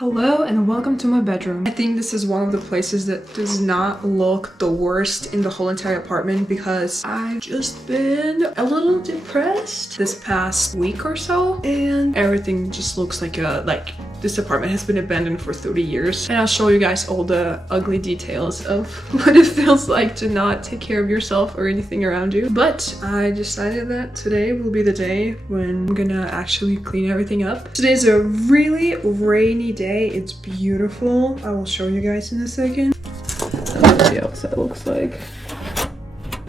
Hello and welcome to my bedroom. I think this is one of the places that does not look the worst in the whole entire apartment because I've just been a little depressed this past week or so, and everything just looks like this apartment has been abandoned for 30 years. And I'll show you guys all the ugly details of what it feels like to not take care of yourself or anything around you. But I decided that today will be the day when I'm gonna actually clean everything up. Today's a really rainy day. It's beautiful. I will show you guys in a second. That's what the outside looks like.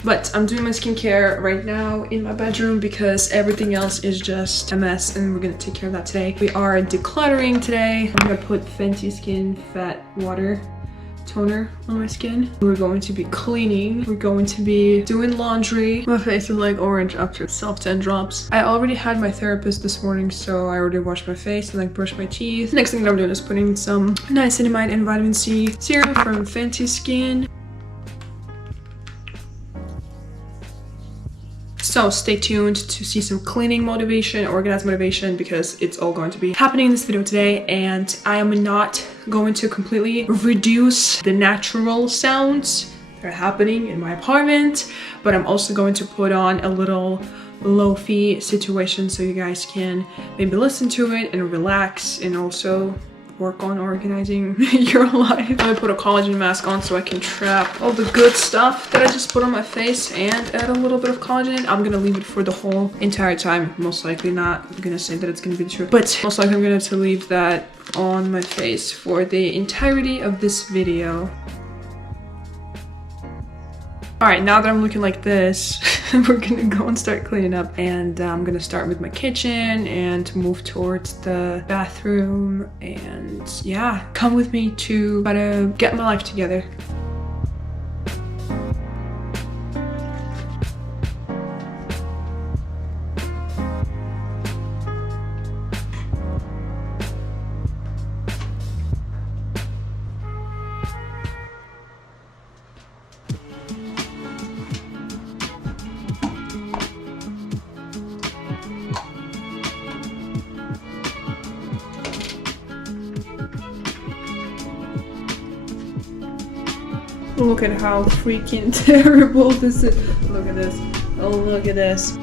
But I'm doing my skincare right now in my bedroom because everything else is just a mess, and we're gonna take care of that today. We are decluttering today. I'm gonna put Fenty Skin Fat Water Toner on my skin. We're going to be cleaning. We're going to be doing laundry. My face is like orange after self-tan drops. I already had my therapist this morning, so I already washed my face and like brushed my teeth. Next thing that I'm doing is putting some niacinamide and vitamin C serum from Fenty Skin. So stay tuned to see some cleaning motivation, organized motivation, because it's all going to be happening in this video today. And I am not going to completely reduce the natural sounds that are happening in my apartment, but I'm also going to put on a little lo-fi situation so you guys can maybe listen to it and relax, and also work on organizing your life. I'm gonna put a collagen mask on so I can trap all the good stuff that I just put on my face and add a little bit of collagen in. I'm gonna leave it for the whole entire time. Most likely not. I'm gonna say that it's gonna be the truth, but most likely I'm gonna have to leave that on my face for the entirety of this video. All right, now that I'm looking like this, we're gonna go and start cleaning up, and I'm gonna start with my kitchen and move towards the bathroom, and yeah, come with me to try to get my life together. Look at how freaking terrible this is. Look at this. Oh, look at this.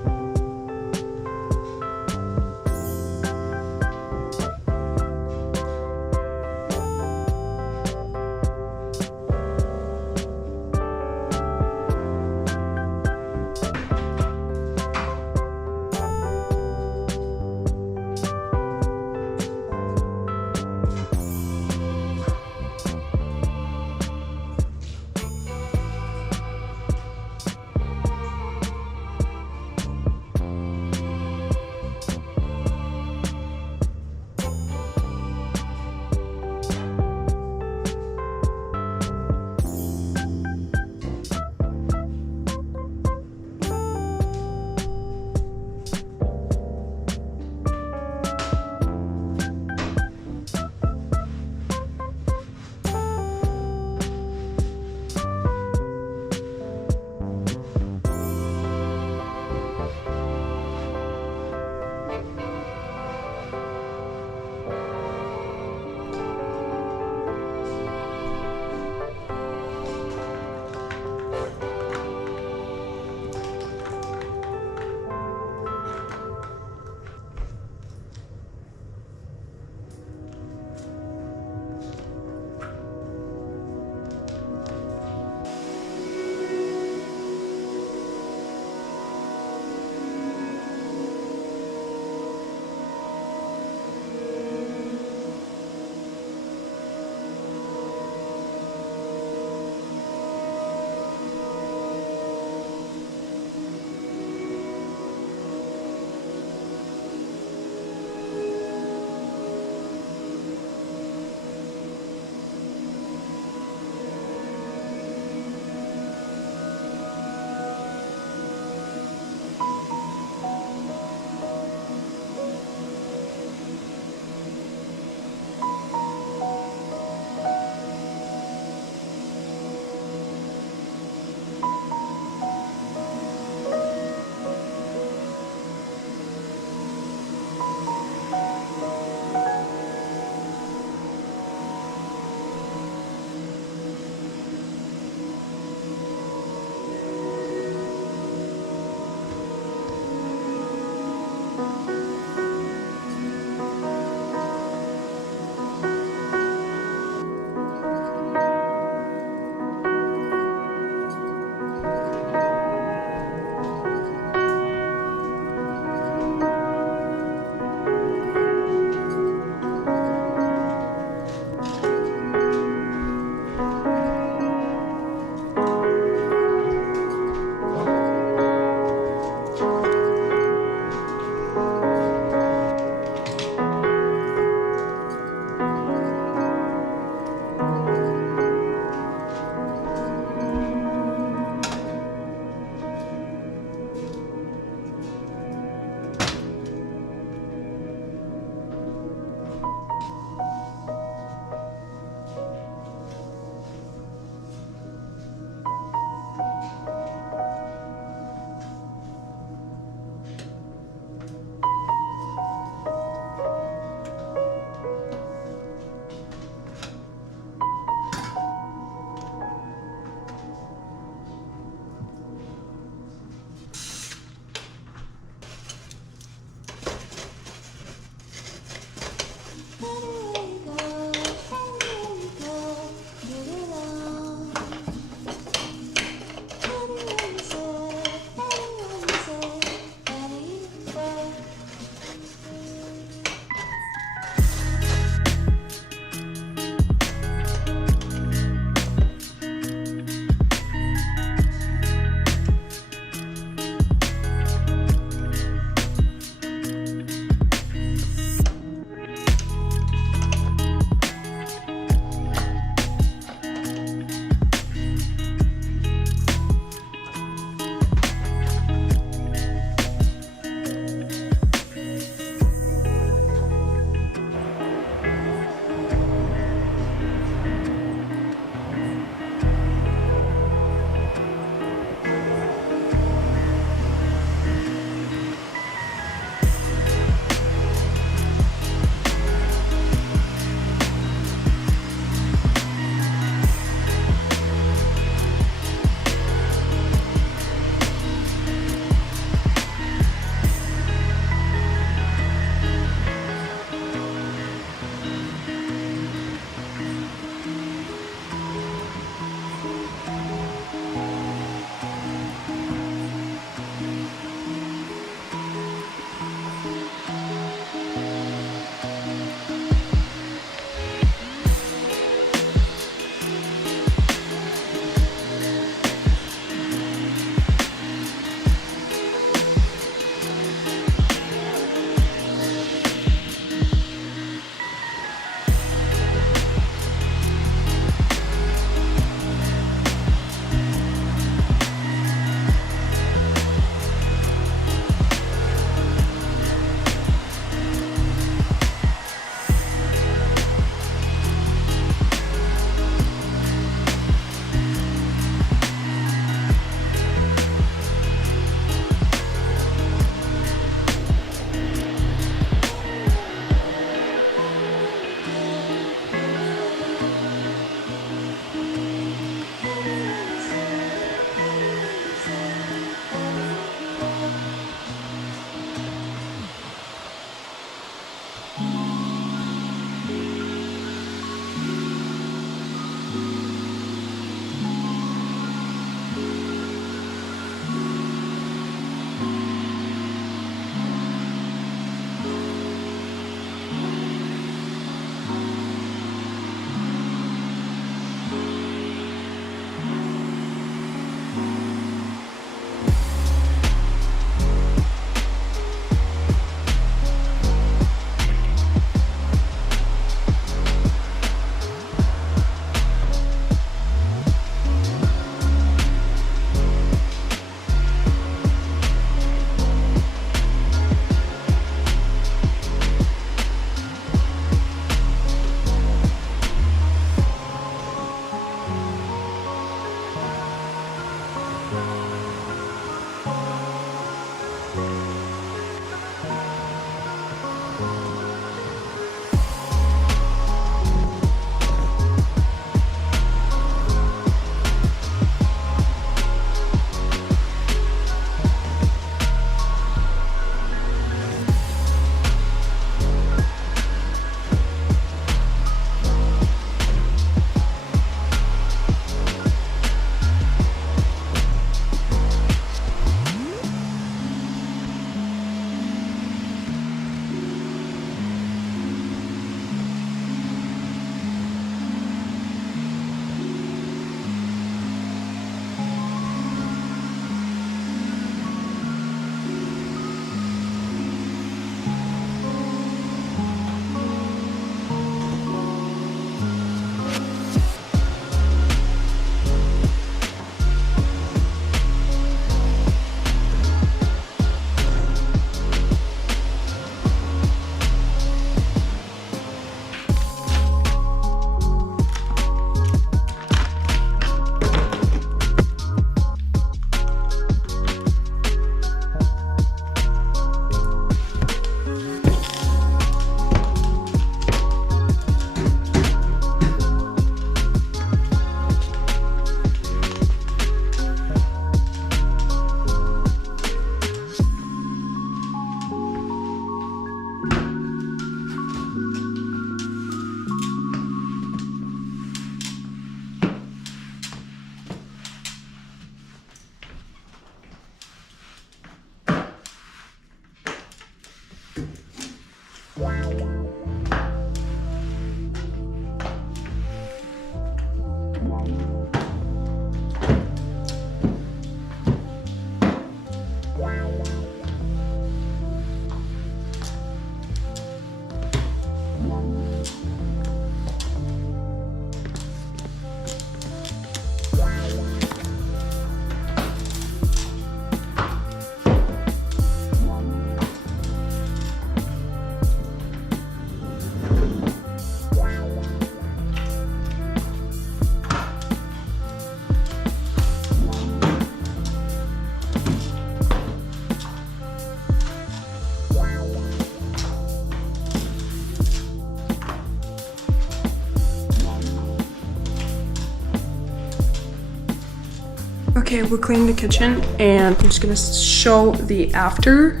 Okay, we're cleaning the kitchen and I'm just gonna show the after.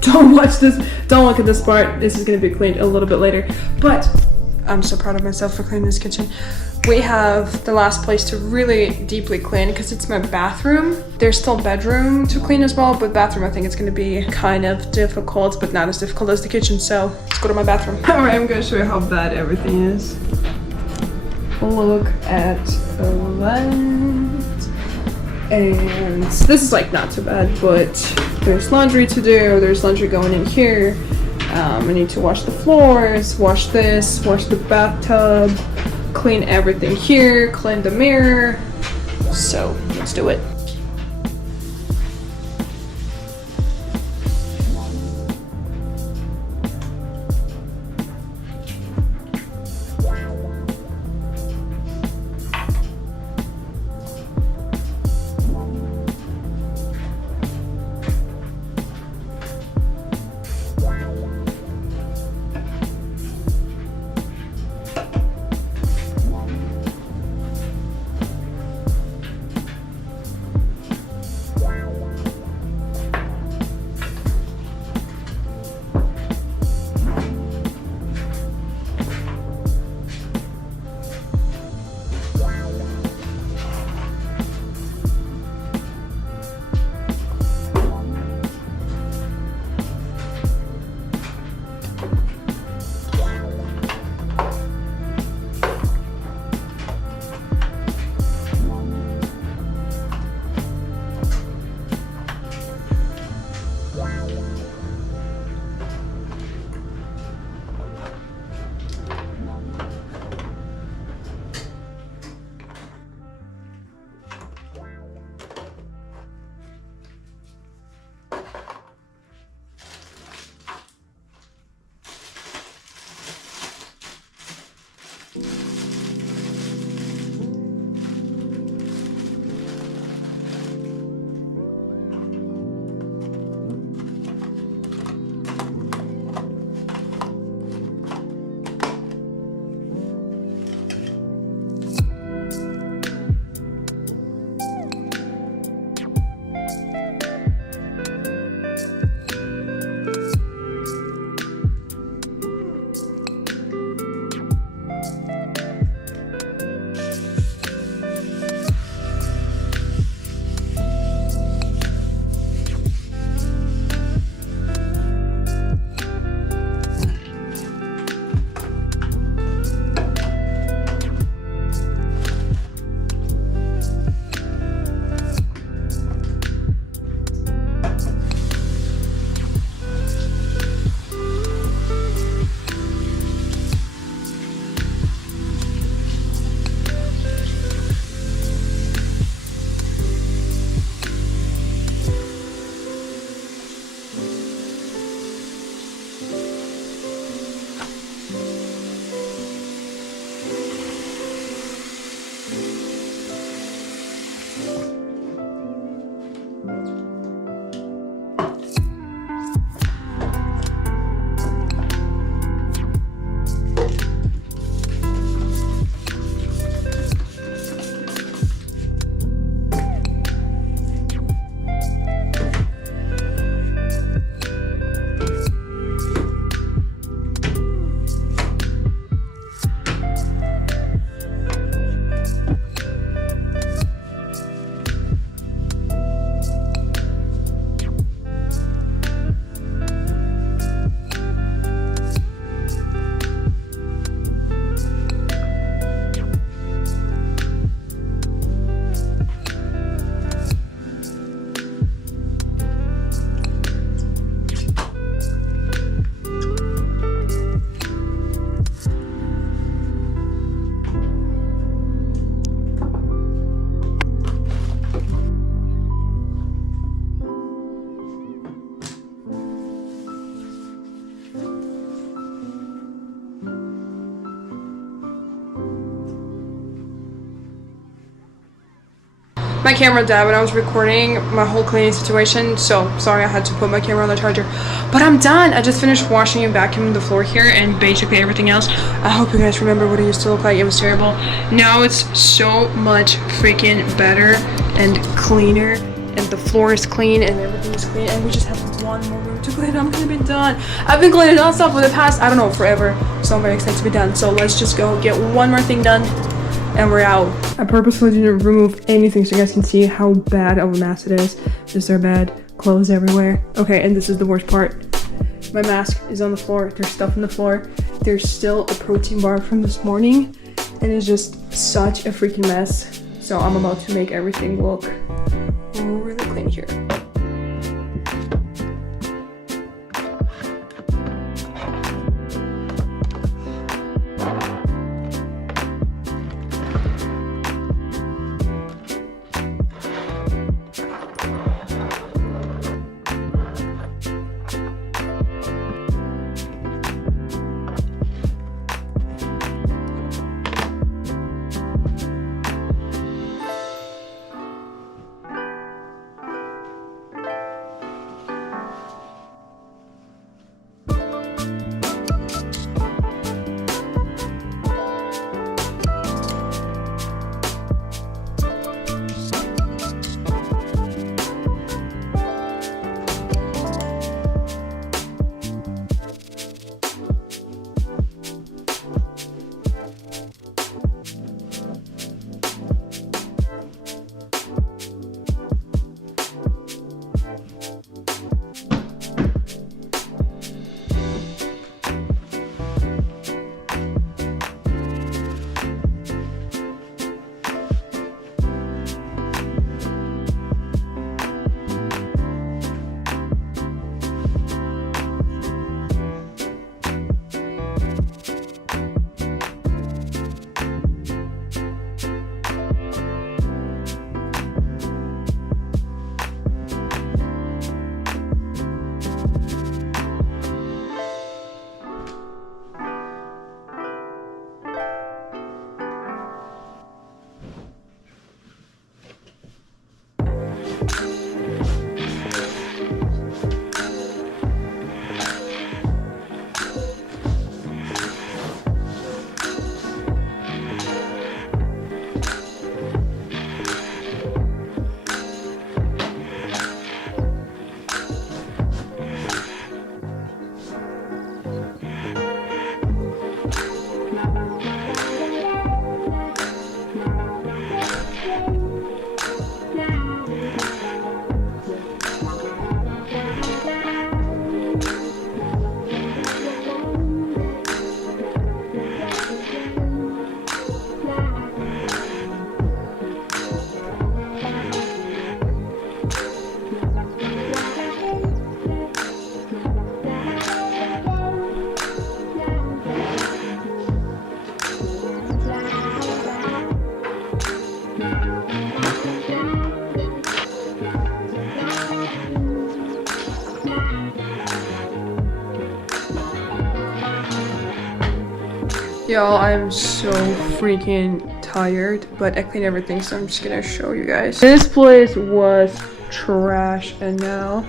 Don't watch this, don't look at this part. This is gonna be cleaned a little bit later. But I'm so proud of myself for cleaning this kitchen. We have the last place to really deeply clean because it's my bathroom. There's still bedroom to clean as well, but bathroom I think it's gonna be kind of difficult, but not as difficult as the kitchen, so let's go to my bathroom. All right, I'm gonna show you how bad everything is. Look at that. And this is like not too bad, but there's laundry to do. There's laundry going in here. I need to wash the floors, wash this, wash the bathtub, clean everything here, clean the mirror. So let's do it. My camera died when I was recording my whole cleaning situation, so sorry I had to put my camera on the charger. But I'm done. I just finished washing and vacuuming the floor here and basically everything else. I hope you guys remember what it used to look like. It was terrible. Now it's so much freaking better and cleaner, and the floor is clean and everything is clean, and we just have one more room to clean. I'm gonna be done. I've been cleaning nonstop for the past, I don't know, forever. So I'm very excited to be done. So let's just go get one more thing done and we're out. I purposefully didn't remove anything so you guys can see how bad of a mess it is. This is our bed, clothes everywhere. Okay, and this is the worst part. My mask is on the floor. There's stuff on the floor. There's still a protein bar from this morning, and it's just such a freaking mess. So I'm about to make everything look really clean here. Y'all, I'm so freaking tired, but I cleaned everything, so I'm just gonna show you guys. This place was trash, and now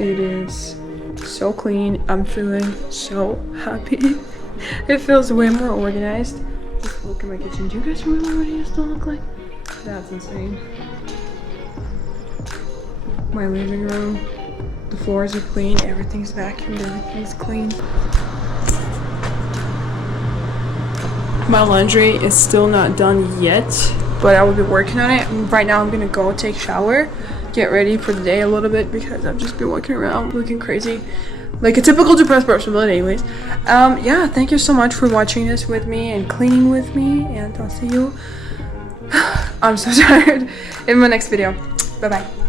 it is so clean. I'm feeling so happy. It feels way more organized. Just look at my kitchen. Do you guys remember what it used to look like? That's insane. My living room. The floors are clean. Everything's vacuumed. Everything's clean. My laundry is still not done yet, but I will be working on it. Right now I'm gonna go take a shower, get ready for the day a little bit because I've just been walking around looking crazy like a typical depressed person. But anyways, yeah, thank you so much for watching this with me and cleaning with me, and I'll see you I'm so tired in my next video. Bye bye.